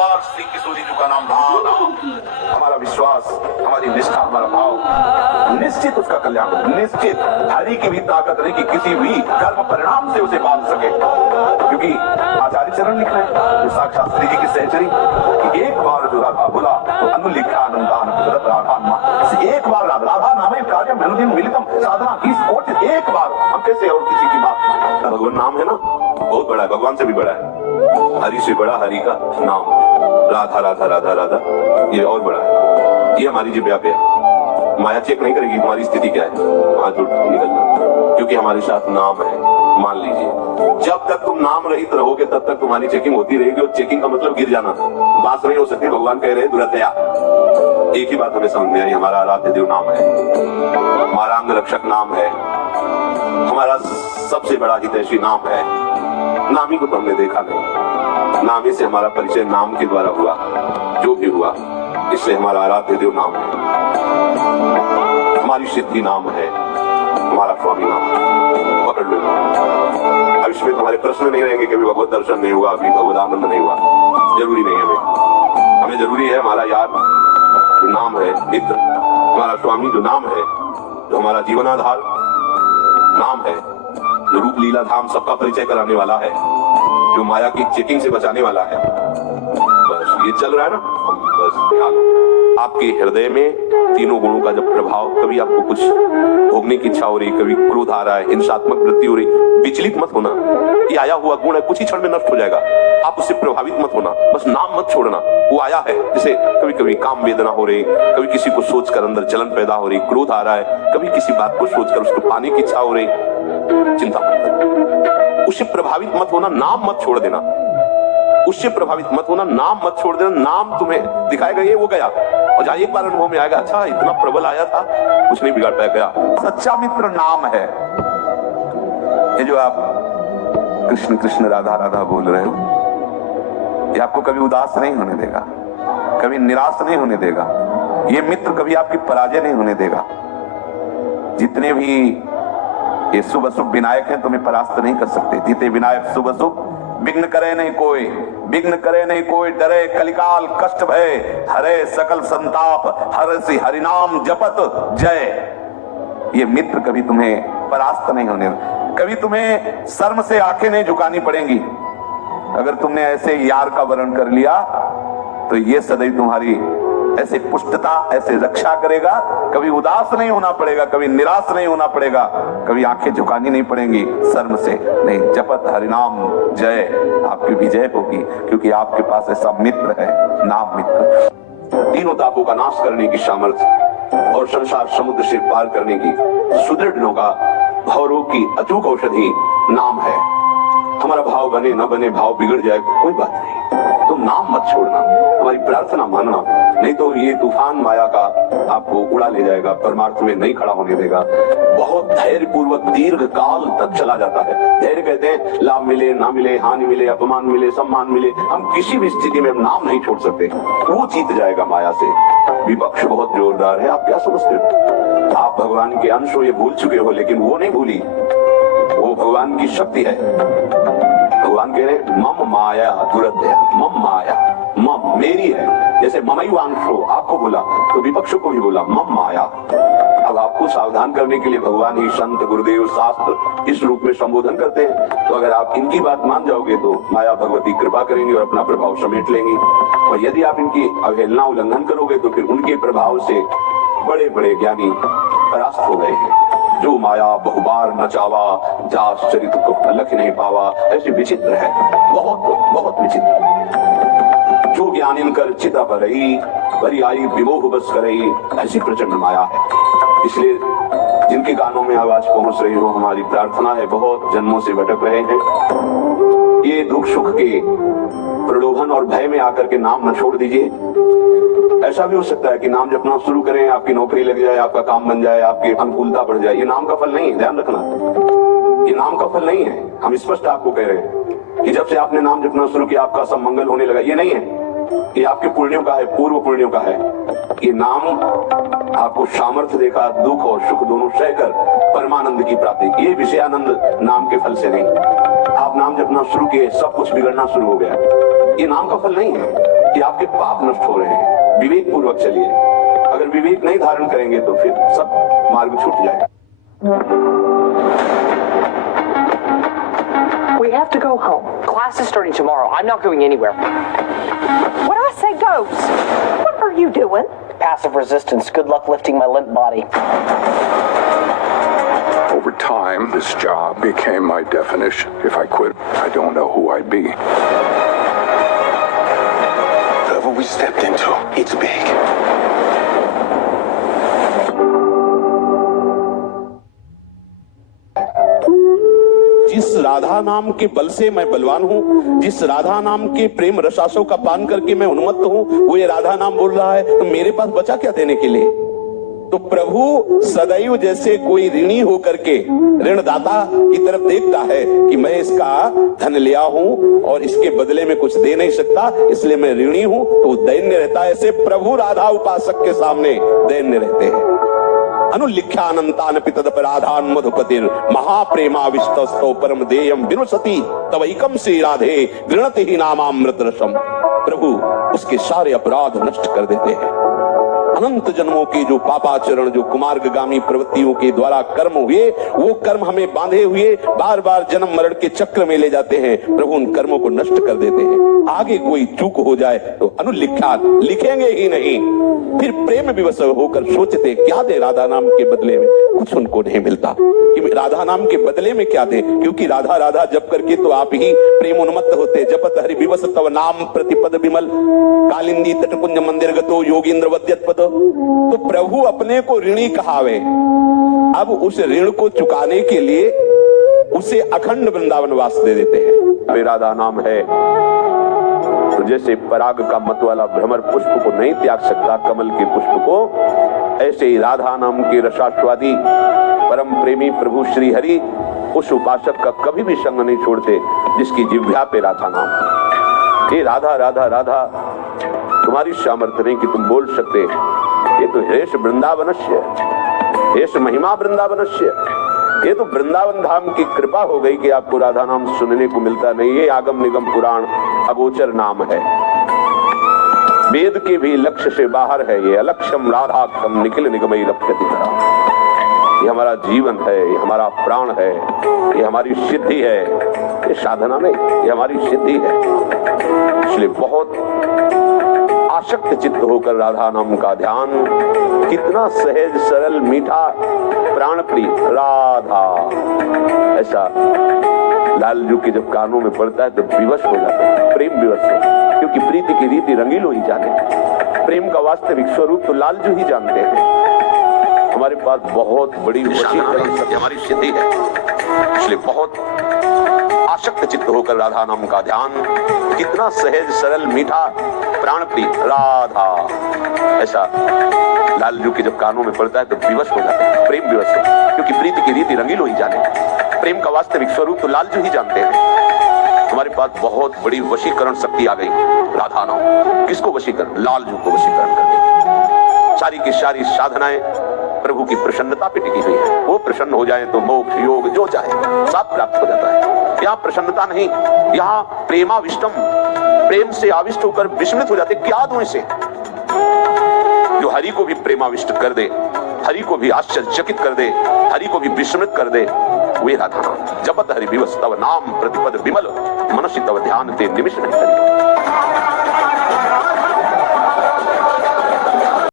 बार श्री किशोरी जी का नाम धाना, हमारा विश्वास, हमारी निष्ठा, हमारा भाव, निश्चित उसका कल्याण हो। निश्चित हरि की भी ताकत नहीं कि किसी भी कर्म परिणाम से उसे बांध सके, क्योंकि आचार्य चरण लिख रहे हैं जो साक्षात श्री जी की सहचरी कि एक बार जो राधा बोला तो अनुलिखा अनुदान राधा, एक बार राधा नामे कार्य अनुदिन मिलितम साधना 20 कोटि, एक बार हम कैसे और किसी की बात। भगवान नाम है ना, बहुत बड़ा है, भगवान से भी बड़ा है, हरि से बड़ा हरि का नाम, राधा राधा राधा राधा ये और बड़ा है। ये हमारी जिब्या पे है, माया चेक नहीं करेगी तुम्हारी स्थिति क्या है, हाथ उठ निकलना, क्योंकि हमारे साथ नाम है। मान लीजिए जब तक तुम नाम रहित रहोगे तब तक तुम्हारी चेकिंग होती रहेगी, और चेकिंग का मतलब गिर जाना, बात नहीं हो सकती। भगवान कह रहे दुरतया, एक ही बात हमें समझ में आई, हमारा आराध्य देव नाम है, हमारा अंग रक्षक नाम है, हमारा सबसे बड़ा हितैषी नाम है। नामी को तो हमने देखा नहीं, नामी से हमारा परिचय नाम के द्वारा हुआ, जो भी हुआ, इसलिए हमारा आराध्य देव नाम है, हमारी सिद्धि नाम है, हमारा स्वामी नाम है। पकड़ लो, अब इसमें तुम्हारे प्रश्न नहीं रहेंगे, कभी भगवत दर्शन नहीं हुआ, अभी भगवत आनंद नहीं हुआ, जरूरी नहीं है। हमें जरूरी है हमारा यार जो नाम है, मित्र, हमारा स्वामी जो नाम है, जो हमारा जीवनाधार नाम है, जो रूप लीला धाम सबका परिचय कराने वाला है, जो माया की चेकिंग से बचाने वाला है। बस ये चल रहा है ना, बस ध्यान। आपके हृदय में तीनों गुणों का जब प्रभाव, कभी आपको कुछ भोगने की इच्छा हो रही, कभी क्रोध आ रहा है, हिंसात्मक वृत्ति हो रही, विचलित मत होना। ये आया हुआ गुण है, कुछ ही क्षण में नष्ट हो जाएगा, आप उससे प्रभावित मत होना, बस नाम मत छोड़ना। वो आया है, जैसे कभी कभी काम वेदना हो रही, कभी किसी को सोचकर अंदर जलन पैदा हो रही, क्रोध आ रहा है, कभी किसी बात को सोचकर उसको पाने की इच्छा हो रही, चिंता मत करना, उससे प्रभावित मत होना, नाम मत छोड़ देना, उससे प्रभावित मत होना, नाम मत छोड़ देना। नाम तुम्हें दिखाएगा ये वो गया, और जहां एक बार अनुभव में आएगा, अच्छा इतना प्रबल आया था, कुछ नहीं बिगाड़ पाया, गया। सच्चा मित्र नाम है। ये जो आप कृष्ण कृष्ण राधा राधा बोल रहे हो, ये आपको कभी उदास नहीं होने देगा, कभी निराश नहीं होने देगा। ये मित्र कभी आपकी पराजय नहीं होने देगा। जितने भी ये शुभ अशुभ विनायक हैं तुम्हें परास्त नहीं कर सकते। जीते विनायक शुभ अशुभ, विघ्न करे नहीं कोई, विघ्न करे नहीं कोई, डरे कलिकाल कष्ट भय, हरे सकल संताप, हरसि हरिनाम जपत जय। ये मित्र कभी तुम्हें परास्त नहीं होने, कभी तुम्हें शर्म से आंखें नहीं झुकानी पड़ेंगी। अगर तुमने ऐसे यार का वर्ण कर लिया तो ये सदैव तुम्हारी ऐसे पुष्टता, ऐसे रक्षा करेगा, कभी उदास नहीं होना पड़ेगा, कभी निराश नहीं होना पड़ेगा, कभी आंखें झुकानी नहीं पड़ेंगी शर्म से नहीं। जपत हरिनाम जय, आपकी विजय होगी, क्योंकि आपके पास ऐसा मित्र है, नाम मित्र। तीनों तापों का नाश करने की सामर्थ्य और संसार समुद्र से पार करने की सुदृढ़ नौका, भावरोग की अचूक औषधि नाम है। हमारा भाव बने न बने, भाव बिगड़ जाए, कोई बात नहीं, तो नाम मत छोड़ना, हमारी प्रार्थना मानना, नहीं तो ये तूफान माया का आपको उड़ा ले जाएगा, परमार्थ में नहीं खड़ा होने देगा। बहुत धैर्य पूर्वक दीर्घ काल तक चला जाता है। धैर्य कहते हैं लाभ मिले ना मिले, हानि मिले, अपमान मिले, सम्मान मिले, हम किसी भी स्थिति में नाम नहीं छोड़ सकते, वो जीत जाएगा माया से। विपक्ष बहुत जोरदार है, आप क्या समझते हो? आप भगवान के अंश हो, ये भूल चुके हो, लेकिन वो नहीं भूली, वो भगवान की शक्ति है। भगवान कह रहे मम माया दुरत्य, मम माया, मम मेरी है, जैसे ममैवांशो आपको बोला तो विपक्ष को भी बोला मम माया। अब आपको सावधान करने के लिए भगवान ही संत गुरुदेव शास्त्र इस रूप में संबोधन करते हैं। तो अगर आप इनकी बात मान जाओगे तो माया भगवती कृपा करेंगी और अपना प्रभाव समेट लेंगी, और यदि आप इनकी अवहेलना उल्लंघन करोगे तो फिर उनके प्रभाव से बड़े बड़े ज्ञानी परास्त हो गए हैं। जो माया बहुबार नचावा, जास चरित को लख नहीं पावा, ऐसे विचित्र है, बहुत बहुत विचित्र। जो ज्ञानी कर चिता भरई, भरी आई विमोह बस करई, ऐसी प्रचंड माया है। इसलिए जिनके कानों में आवाज पहुंच रही हो, हमारी प्रार्थना है, बहुत जन्मों से भटक रहे हैं, ये दुख सुख के प्रलोभन और भय में आकर के नाम न छोड़ दीजिए। ऐसा भी हो सकता है कि नाम जपना शुरू करें, आपकी नौकरी लग जाए, आपका काम बन जाए, आपकी अनुकूलता बढ़ जाए। ये नाम का फल नहीं है, ध्यान रखना, ये नाम का फल नहीं है। हम स्पष्ट आपको कह रहे हैं कि जब से आपने नाम जपना शुरू किया आपका सब मंगल होने लगा, ये नहीं है, ये आपके पुण्यों का है, पूर्व पुण्यों का है। ये नाम आपको सामर्थ्य देगा दुख और सुख दोनों सहकर परमानंद की प्राप्ति। ये विषयानंद नाम के फल से नहीं। आप नाम जपना शुरू किए, सब कुछ बिगड़ना शुरू हो गया, ये नाम का फल नहीं है। कि आपके पाप नष्ट हो रहे हैं। विवेक पूर्वक चलिए। अगर विवेक नहीं धारण करेंगे तो फिर सब मार्ग छूट जाएगा। We have to go home. Class is starting tomorrow. I'm not going anywhere. When I say goes, what are you doing? Passive resistance. Good luck lifting my limp body. Over time, this job became my definition. If I quit, I don't know who I'd be. Whatever we stepped into, it's big. जिस राधा नाम के बल से मैं बलवान हूँ, जिस राधा नाम के प्रेम रसासों का पान करके मैं उन्मत्त हूँ, वो ये राधा नाम बोल रहा है, तो मेरे पास बचा क्या देने के लिए? तो प्रभु सदैव जैसे कोई ऋणी होकर के ऋणदाता की तरफ देखता है कि मैं इसका धन लिया हूं और इसके बदले में कुछ दे नहीं सकता, इसलिए मैं ऋणी हूं, तो दैन्य रहता है। ऐसे प्रभु राधा उपासक के सामने दैन्य रहते हैं। अनुलिख्यानंतान पितदपराधान मधुपतिर महाप्रेमाविष्टस्तो परम देयम विनुसति तवैकम से राधे गृणति ही नामामृत रसम। प्रभु उसके सारे अपराध नष्ट कर देते हैं। अनंत जन्मों के जो पापाचरण, जो कुमार्गगामी प्रवृत्तियों के द्वारा कर्म हुए, वो कर्म हमें बांधे हुए बार बार जन्म मरण के चक्र में ले जाते हैं। प्रभु उन कर्मों को नष्ट कर देते हैं। आगे कोई चूक हो जाए तो अनुलिख्यात लिखेंगे ही नहीं। फिर प्रेम विवश होकर सोचते क्या दे राधा नाम के बदले में, कुछ उनको नहीं मिलता कि राधा नाम के बदले में क्या दे, क्योंकि राधा राधा जप करके तो आप ही प्रेम उन्मत्त होते। जपत हरि विवश तव नाम प्रतिपद विमल कालिंदी तटकुंज मंदिर गतो योगींद्र वद्यत पद। तो प्रभु अपने को ऋणी कहावे। अब उस ऋण को चुकाने के लिए उसे अखंड वृंदावन वास दे देते हैं। वे राधा नाम है तो जैसे पराग का मत वाला भ्रमर पुष्प को नहीं त्याग सकता कमल के पुष्प को, ऐसे ही राधा नाम के रसास्वादी परम प्रेमी प्रभु श्री हरि उस उपासक का कभी भी संग नहीं छोड़ते जिसकी जिह्वा पे राधा नाम। ये राधा राधा राधा तुम्हारी सामर्थ्य नहीं कि तुम बोल सकते। ये तो हेश वृंदावनस्य, हेश महिमा वृंदावनस्य। ये तो वृंदावन धाम की कृपा हो गई कि आपको राधा नाम सुनने को मिलता नहीं। ये आगम निगम पुराण अगोचर नाम है, वेद के भी लक्ष्य से बाहर है। ये अलक्ष्यम राधाक्षम निखिल निगमई लप्यति करा। ये हमारा जीवन है, ये हमारा प्राण है, ये हमारी सिद्धि है। ये साधना नहीं, ये हमारी सिद्धि है। इसलिए बहुत आसक्त चित्त होकर राधा नाम का ध्यान, कितना सहज सरल मीठा प्राण प्रिय राधा, ऐसा लालजू के जब कानों में पड़ता है तो विवश हो जाते हैं, प्रेम विवश हो, क्योंकि प्रीति की रीति रंगीलो ही जाने, प्रेम का वास्तविक स्वरूप तो लालजू ही जानते हैं। हमारे पास बहुत बड़ी वशीकरण शक्ति हमारी सिद्धि है। इसलिए बहुत आसक्त चित्त होकर राधा नाम का ध्यान, कितना सहज सरल मीठा प्राण प्रिय राधा, ऐसा लालजू के जब कानों में पड़ता है तो विवश हो जाते हैं, प्रेम विवश हो, क्योंकि प्रीति की रीति रंगीलो ही जाने, प्रेम का वास्तविक स्वरूप तो लालजू ही जानते हैं। हमारे पास बहुत बड़ी वशीकरण शक्ति आ गई राधा नाम। किसको वशीकरण? लालजू को वशीकरण कर देगी। सारी की सारी साधनाएं प्रभु की प्रसन्नता पे टिकी हुई है। वो प्रसन्न हो जाए तो मोक्ष योग जो चाहे सब प्राप्त हो जाता है। यहाँ प्रसन्नता नहीं, यहाँ प्रेमाविष्टम, प्रेम से आविष्ट होकर विस्मित हो जाते। क्या दूं इसे? जो हरि को भी प्रेमाविष्ट कर दे, हरि को भी आश्चर्यचकित कर दे, हरि को भी विस्मित कर दे, वे राधा नाम। जपत हरि विवश तव नाम प्रतिपद विमल मनसि तव ध्यान ते निमिष नहीं।